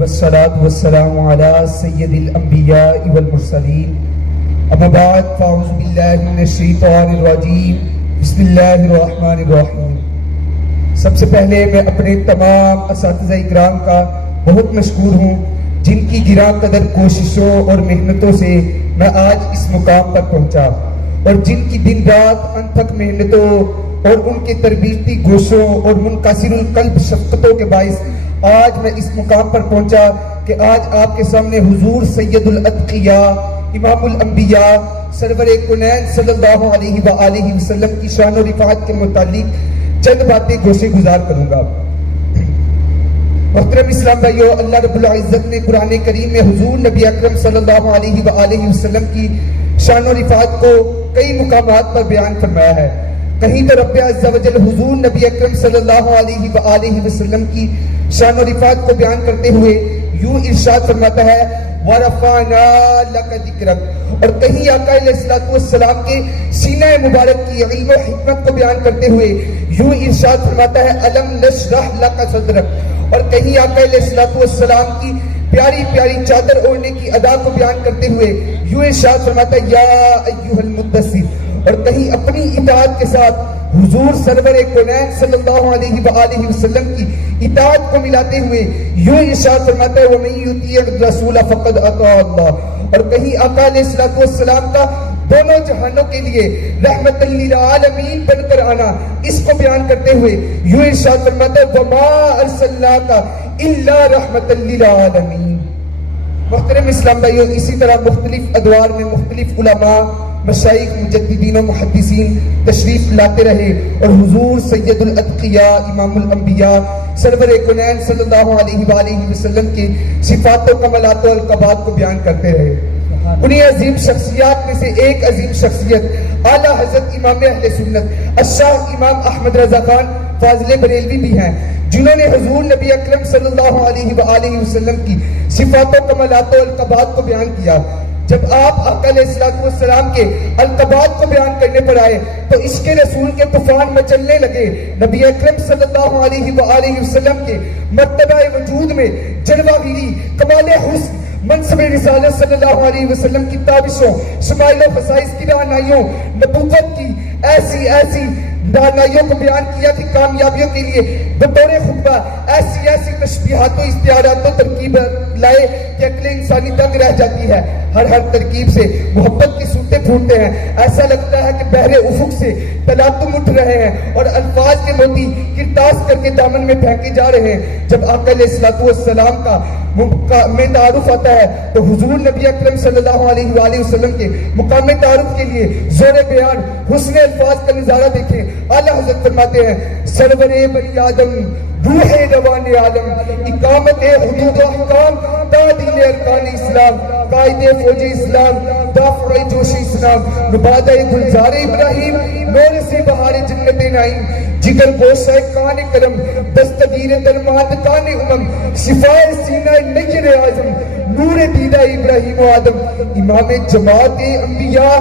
والصلاة والسلام على سید الانبیاء والمرسلین اما بعد فاعوذ باللہ من الشیطان الرجیم بسم اللہ الرحمن الرحیم۔ سب سے پہلے میں اپنے تمام اساتذہ اکرام کا بہت مشکور ہوں جن کی گراں قدر کوششوں اور محنتوں سے میں آج اس مقام پر پہنچا، اور جن کی دن رات انتھک محنتوں اور ان کے تربیتی گوشوں اور منکسر القلب شفقتوں کے باعث آج میں اس مقام پر پہنچا کہ آج آپ کے سامنے حضور سید الاتقیاء امام الانبیاء سرور کونین صلی اللہ علیہ وآلہ وسلم کی شان و رفعت کے متعلق چند باتیں گوشے گزار کروں گا۔ محترم اسلام بھائیو، اللہ رب العزت نے قرآن کریم میں حضور نبی اکرم صلی اللہ علیہ وآلہ وسلم کی شان و رفعت کو کئی مقامات پر بیان فرمایا ہے۔ کہیں تو رب عز و جل حضور نبی اکرم صلی اللہ علیہ وآلہ وسلم کی شان و رفعت کو بیان کرتے ہوئے یوں ارشاد فرماتا ہے وَرَفَعْنَا لَكَ ذِكْرَكَ، اور کہیں آقا علیہ السلام کے سینہ مبارک کی علم و حکمت کو بیان کرتے ہوئے یوں ارشاد فرماتا ہے أَلَمْ نَشْرَحْ لَكَ صَدْرَكَ، اور کہیں آقا علیہ السلام کی پیاری پیاری چادر اوڑھنے کی ادا کو بیان کرتے ہوئے یوں ارشاد فرماتا ہے یا ایھا المدثر، اور کہیں اپنی اطاعت کے ساتھ حضور سرور کونین صلی اللہ علیہ وآلہ وسلم کی اطاعت کو ملاتے ہوئے یوں ارشاد فرماتا ہے وَمَن يُطِیعِ الرَّسُولَ فَقَدْ أَطَاعَ اللَّهَ، اور کہیں آقا علیہ السلام کا دونوں جہانوں کے لیے رحمت للعالمین بن کر آنا اس کو بیان کرتے ہوئے یوں ارشاد فرماتا ہے وَمَا أَرْسَلْنَاكَ إِلَّا رَحْمَةً لِلْعَالَمِينَ۔ محترم اسلام بھائیو، اسی طرح مختلف ادوار میں مختلف علماء، مشائخ، مجددین و محدثین تشریف لاتے رہے اور حضور سید الاتقیاء امام الانبیاء سرور کونین صلی اللہ علیہ وآلہ وسلم کے صفات و کمالات و القابات کو بیان کرتے رہے۔ انہیں عظیم شخصیات میں سے ایک عظیم شخصیت اعلیٰ حضرت امام اہل سنت الشاہ امام احمد رضا خان فاضل بریلوی بھی ہیں، جنہوں نے حضور نبی اکرم صلی اللہ علیہ وآلہ وسلم کی صفات و کمالات و القابات کو بیان کیا۔ جب آپ آقا علیہ السلام کے القابات کو بیان کرنے پر آئے تو عشق رسول کے طوفان مچلنے لگے۔ نبی اکرم صلی اللہ علیہ وآلہ وسلم کے مرتبہ وجود میں جلوہ گیری، کمال حسن، منصب رسالت صلی اللہ علیہ وسلم کی تابشوں، شمائل و خصائص کی رہنائیوں، نبوت کی ایسی ایسی رہنائیوں کو بیان کیا کہ کامیابیوں کے لیے بطور خطبہ ایسی ایسی تشبیہات و استعارات و ترکیب لائے کہ عقل انسانی دنگ رہ جاتی ہے۔ ہر ترکیب سے محبت کی صورتیں پھوٹتے ہیں، ایسا لگتا ہے کہ بحر افق سے تلاطم اٹھ رہے ہیں اور الفاظ کے موتی کرتاس کر کے دامن میں پھینکے جا رہے ہیں۔ جب آقا علیہ السلام کا میں تعارف آتا ہے تو حضور نبی اکرم صلی اللہ علیہ وآلہ وسلم کے مقام تعارف کے لیے زور بیان، حسن الفاظ کا نظارہ دیکھیں۔ اعلیٰ حضرت فرماتے ہیں سرور بنی آدم، روح روان عالم، اقامت حدود و احکام، تعدیل ارکان اسلام، قائد فوج اسلام، دافع جوش اسلام، نبادہ گلزار ابراہیم، نور سے بہار جنت نعیم، جگر گوشہ کان کرم، دستگیر درماند کان شفائے سینہ نیر اعظم، نور دیدہ ابراہیم و آدم، امام جماعت انبیاء،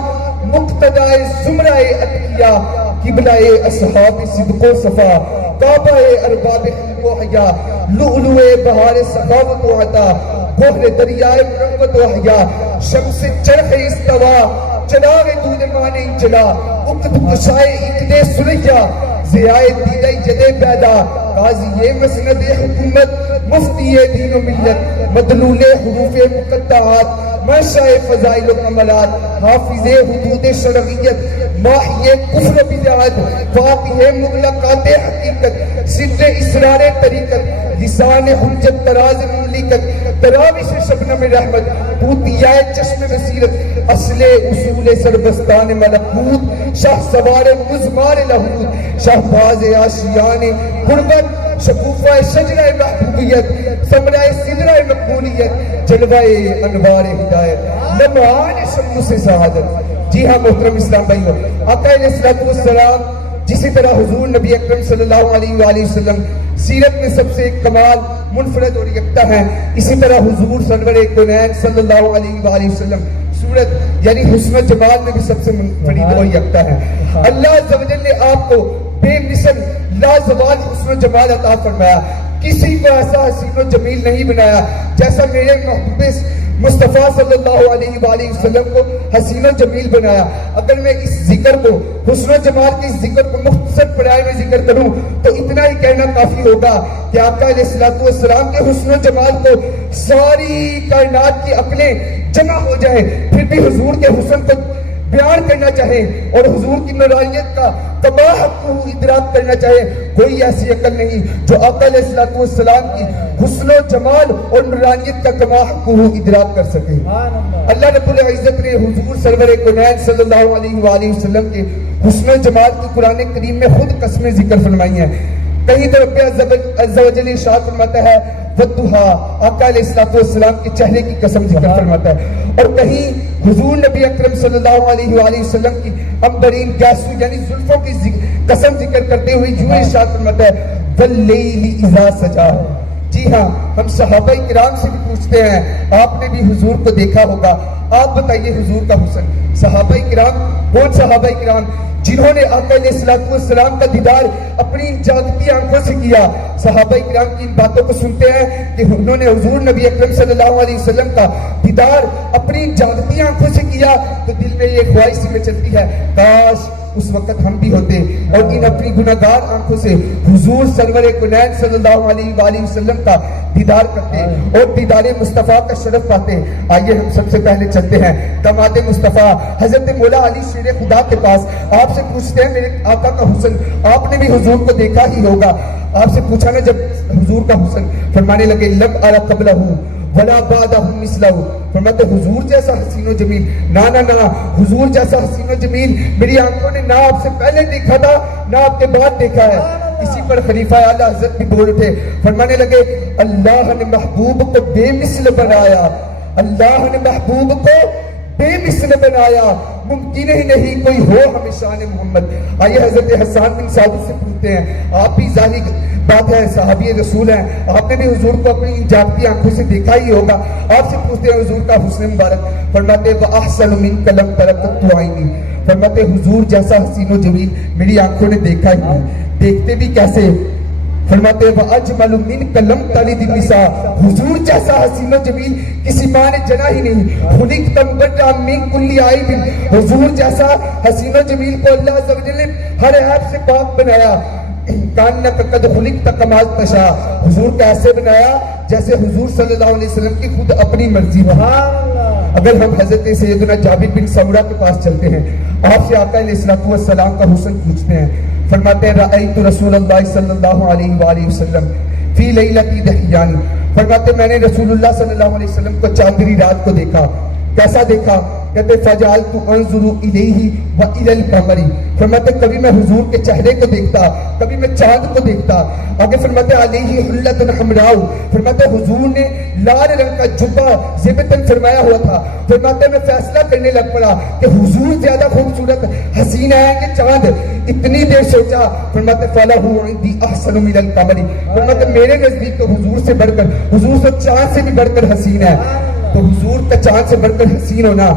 مقتدہ زمرہ اتقیاء، قبلہ اصحاب صدق و صفا، کعبہ ارباب حلم و حیا، لؤلؤ بہار سخاوت و عطا، بحر دریائے مروت و حیا، شمس چرخ استوا، چراغ دود مانے جلا، اقد کشائے اقد سریا، ضیائے دیدہ جدے پیدا، قاضی مسند حکومت، مفتی دین و ملت، مدلول حروف مقطعات، منشاء فضائل و کمالات، حافظ حدود شرعیت، ماحی کفر و بدعات، واقع مغلقات حقیقت، سر اسرار طریقت، لسان حجت تراز مملکت، تراوش شبنم رحمت، توتیہ چشم بصیرت، اصل اصول سربستان ملکوت، شاہ سوار مزمار لہود، شہباز آشیان غربت، شکوفہ شجرہ محبوبیت، ثمرہ سدرہ مقبولیت، جلوہ انوار ہدایت، لمعان شمس سعادت۔ جی ہاں محترم اسلام بھائیو، آقا علیہ السلام جسی طرح حضور نبی اکرم صلی اللہ علیہ وآلہ وسلم سیرت میں سب سے کمال، منفرد اور یکتا ہیں، اسی طرح حضور سرور کونین صلی اللہ علیہ وآلہ وسلم صورت یعنی حسن و جمال میں بھی سب سے منفرد اور یکتا ہے۔ اللہ عز و جل نے آپ کو بے مثل لازوال حسن و جمال عطا فرمایا. کسی کو ایسا حسین و جمیل نہیں بنایا جیسا میرے محبوب مصطفیٰ صلی اللہ علیہ وآلہ وسلم کو حسین و جمیل بنایا. اگر میں اس ذکر کو حسن و جمال کے اس ذکر کو مختصر پڑھائے میں ذکر کروں تو اتنا ہی کہنا کافی ہوگا کہ آقا علیہ الصلوۃ والسلام کے حسن و جمال کو ساری کائنات کی عقلیں جمع ہو جائیں پھر بھی حضور کے حسن کو بیان کرنا چاہیں اور حضور کی نورانیت کا کما حق ادراک کرنا چاہے، کوئی ایسی عقل نہیں جو آقا علیہ الصلوۃ والسلام کی حسن و جمال اور نورانیت کا کما حق ادراک کر سکے. اللہ رب العزت نے حضور سرور کونین صلی اللہ علیہ وآلہ وسلم کے حسن و جمال کی قرآن کریم میں خود قسمیں ذکر فرمائی ہیں. کہیں تو رب عز و جل ارشاد فرماتا ہے والضحیٰ، آقا علیہ الصلوۃ والسلام کے چہرے کی قسم ذکر فرماتا ہے. اور کہیں حضور نبی اکرم صلی اللہ علیہ وآلہ وسلم کی امبرین گیسو یعنی زلفوں کی قسم ذکر کرتے ہوئے یوں ارشاد فرماتا ہے واللیل اذا سجا. جی ہاں، ہم صحابہ کرام سے بھی پوچھتے ہیں، آپ نے بھی حضور کو دیکھا ہوگا، آپ بتائیے حضور کا حسن. صحابہ کرام کون صحابہ کرام جنہوں نے آقا علیہ الصلوۃ والسلام کا دیدار اپنی جاگتی آنکھوں سے کیا. صحابہ کرام کی ان باتوں کو سنتے ہیں کہ انہوں نے حضور نبی اکرم صلی اللہ علیہ وسلم کا دیدار اپنی جاگتی آنکھوں سے کیا تو دل میں یہ خواہش میں چلتی ہے کاش اس وقت ہم بھی ہوتے اور ان اپنی گناہگار آنکھوں سے حضور سرور کونین صلی اللہ علیہ وآلہ وسلم کا دیدار کرتے اور دیدار مصطفیٰ کا شرف پاتے. آئیے ہم سب سے پہلے چلتے ہیں داماد مصطفیٰ حضرت مولا علی شیر خدا کے پاس. آپ سے پوچھتے ہیں میرے آقا کا حسن، آپ نے بھی حضور کو دیکھا ہی ہوگا. آپ سے پوچھا نا جب حضور کا حسن، فرمانے لگے لم ارى قبلہ ولا بعدہ مثلہ. فرماتے حضور جیسا حسین و جمیل، نا حضور جیسا حسین و جمیل میری آنکھوں نے نہ آپ سے پہلے دیکھا تھا نہ آپ کے بعد دیکھا ہے. اسی پر خلیفہ اعلی حضرت بھی بول اٹھے، فرمانے لگے اللہ نے محبوب کو بے مثل بنایا، اللہ نے محبوب کو بے مثل بنایا، ممکن ہی نہیں کوئی ہو ہمیشان محمد. آئیے حضرت حسان بن ثابت سے پوچھتے ہیں، آپ بھی ظاہر بات ہے صحابی رسول ہیں، آپ نے بھی حضور کو اپنی جاگتی آنکھوں سے دیکھا ہی ہوگا. آپ سے پوچھتے ہیں حضور کا حسن مبارک، فرماتے وَأَحْسَنُ مِنْكَ لَمْ تَرَتْ عَيْنِي. فرماتے حضور جیسا حسین و جمیل میری آنکھوں نے دیکھا ہی نہیں. دیکھتے بھی کیسے؟ فرماتے وَأَجْمَلُ مِنْكَ لَمْ تَلِدِ النِّسَاءُ. حضور جیسا حسین و جمیل کسی ماں نے جنا ہی نہیں. خُلِقْتَ مُبَرَّأً مِنْ كُلِّ عَیْبٍ. حضور جیسا حسین و جمیل کو اللہ عز و جل نے ہر عیب سے پاک بنایا. کانک قد خلقت کما تشاء. حضور کا ایسے بنایا جیسے حضور صلی اللہ علیہ وسلم کی خود اپنی مرضی ہو. اگر ہم حضرت سیدنا جابر بن سمرہ کے پاس چلتے ہیں، آپ سے آقا علیہ الصلوۃ والسلام کا حسن پوچھتے ہیں. فرماتے ہیں رأیت رسول اللہ صلی اللہ علیہ وآلہ وسلم فی لیلۃ دحیان. فرماتے میں نے رسول اللہ صلی اللہ علیہ وسلم کو چاندنی رات کو دیکھا. کیسا دیکھا؟ کہتے فجعلت انظر الیہ والی القمر. فرماتے کبھی میں حضور کے چہرے کو دیکھتا، کبھی میں چاند کو دیکھتا. آگے فرماتے علیہ حلۃ حمراء. فرماتے حضور نے لال رنگ کا جبہ زبتن فرمایا ہوا تھا. فرماتے میں فیصلہ کرنے لگ پڑا کہ حضور زیادہ خوبصورت حسین ہے کہ چاند. اتنی دیر سوچا. فرماتے فلہ عندی احسن من القمر. فرماتے میرے نزدیک تو حضور سے بڑھ کر، حضور سے چاند سے بھی بڑھ کر حسین ہے. تو حضور کا چاند سے بڑھ کر حسین ہونا،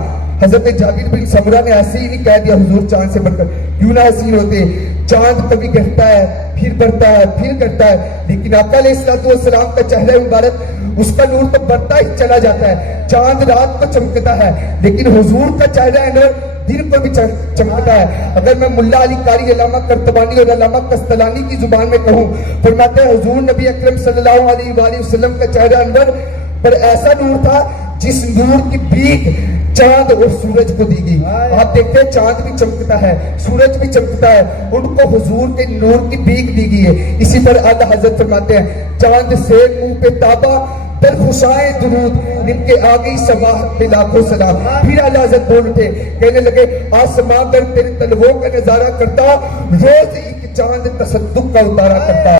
حضرت جابر بن سمرہ نے ایسے ہی نہیں کہہ دیا حضور چاند سے بڑھ کر کیوں نہ حسین ہوتے. چاند کبھی گھٹتا ہے پھر بڑھتا ہے پھر گھٹتا ہے، لیکن آقا علیہ الصلوۃ والسلام کا چہرہ مبارک اس کا نور تو بڑھتا ہی چلا جاتا ہے. چاند رات کو چمکتا ہے لیکن حضور کا چہرہ انور دن کو بھی چمکتا ہے. اگر میں ملا علی قاری علامہ قرطبانی اور علامہ قسطلانی کی زبان میں کہوں، فرماتے ہیں حضور نبی اکرم صلی اللہ علیہ وآلہ وسلم کا چہرہ انور پر ایسا نور تھا جس نور کی بھیک چاند اور سورج کو دی گئی. آپ دیکھتے ہیں چاند بھی چمکتا ہے، سورج بھی چمکتا ہے، ان کو حضور کے نور کی بھیک دی گئی ہے. اسی پر اعلیٰ حضرت فرماتے ہیں چاند سے منہ پہ تابا در خوشائے درود نم کے آگئی صباح پہ لاکھوں سلام. پھر اعلیٰ حضرت بول اٹھے، کہنے لگے آسمان پر تیرے تلووں کا نظارہ کرتا، روز ایک چاند تصدق کا اتارا کرتا.